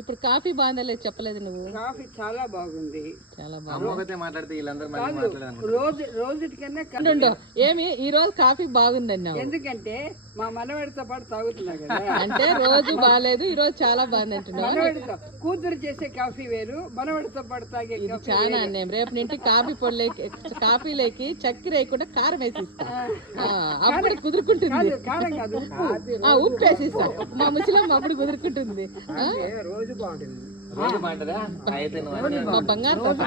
ఇప్పుడు కాఫీ బాగుందా లేదు చెప్పలేదు నువ్వు. కాఫీ చాలా బాగుంది. చాలా బాగుంది. రోజుకన్నా ఏమి ఈ రోజు కాఫీ బాగుందన్నా, ఎందుకంటే మా మనవడితో పాటు తాగుతున్నా కదా. అంటే రోజు బాగాలేదు, ఈ రోజు చాలా బాగుంది అంటున్నావు. మనవడితో కూతురు చేసే కాఫీ వేరు, మనవడితో పాటు తాగే ఇది చాలా అన్యాయం. రేపు నుండి కాఫీ పొడిలోకి కాఫీలోకి చక్కెర వేయకుండా కారం వేసిస్తా, అప్పుడు కుదురుకుంటుంది. కారం కాదు, ఉప్పు వేసిస్తా, మా ముసలమ్మ అప్పుడు కుదురుకుంటుంది. రోజు బాగుంటుంది.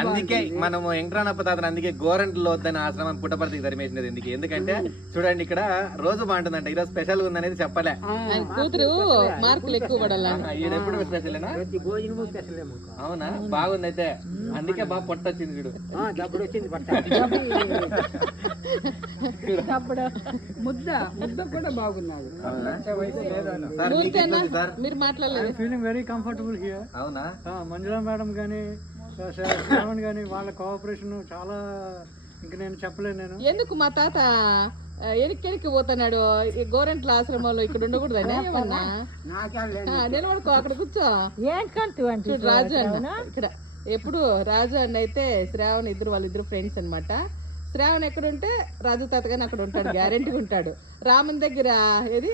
అందుకే మనము వెంకటరమణప్ప తాతను అందుకే గోరంట్లో వద్దని ఆశ్రమం పుట్టపర్తికి తరిమేసినది. ఎందుకంటే చూడండి ఇక్కడ రోజు బాగుంటుందంట, ఈరోజు స్పెషల్ ఉందనేది చెప్పలే. కూతురు మార్కులు ఎక్కువ పడాలని ఎప్పుడు స్పెషల్ అవునా, బాగుంది అయితే, అందుకే బాగా పొట్ట వచ్చింది చూడు. ముద్ద కూడా బాగున్నాడు. మీరు మాట్లాడలేదు. Feeling very comfortable here. అవునా, మంజుల మేడం కానీ శ్రావణ్ కానీ వాళ్ళ కోఆపరేషన్ చాలా, ఇంక నేను చెప్పలేను. నేను ఎందుకు మా తాత ఎనికి పోతున్నాడు గోరెంట్ల ఆశ్రమంలో, ఇక్కడ ఉండకూడదని ఏమన్నా నిలబడుకో, అక్కడ కూర్చో. చూడు రాజు అన్న ఇక్కడ ఎప్పుడు రాజు అన్న అయితే శ్రావణ్ వాళ్ళిద్దరు ఫ్రెండ్స్ అన్నమాట. శ్రావణ్ ఎక్కడుంటే రాజు తాత గాని అక్కడ ఉంటాడు, గ్యారెంటీగా ఉంటాడు. రామన్ దగ్గర ఏది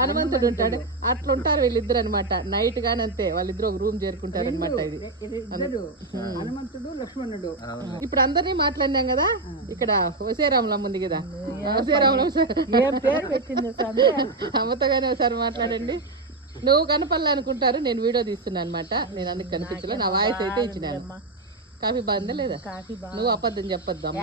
హనుమంతుడు ఉంటాడు, అట్లా ఉంటారు వీళ్ళిద్దరు అనమాట. నైట్ గాని అంతే, వాళ్ళిద్దరు ఒక రూమ్ చేరుకుంటారు అనమాట. ఇది హనుమంతుడు లక్ష్మణుడు. ఇప్పుడు అందరినీ మాట్లాడినాం కదా, ఇక్కడ హోసేరాములమ్మ ఉంది కదా, అమ్మతో గానీ ఒకసారి మాట్లాడండి. నువ్వు కనపల్లి అనుకుంటారు, నేను వీడియో తీస్తున్నాను అనమాట. నేను అందుకు కనిపించలే, నా వాయిస్ అయితే ఇచ్చినాను. కాఫీ బాగుందా లేదా? నువ్వు అబద్ధం చెప్పొద్దు అమ్మ.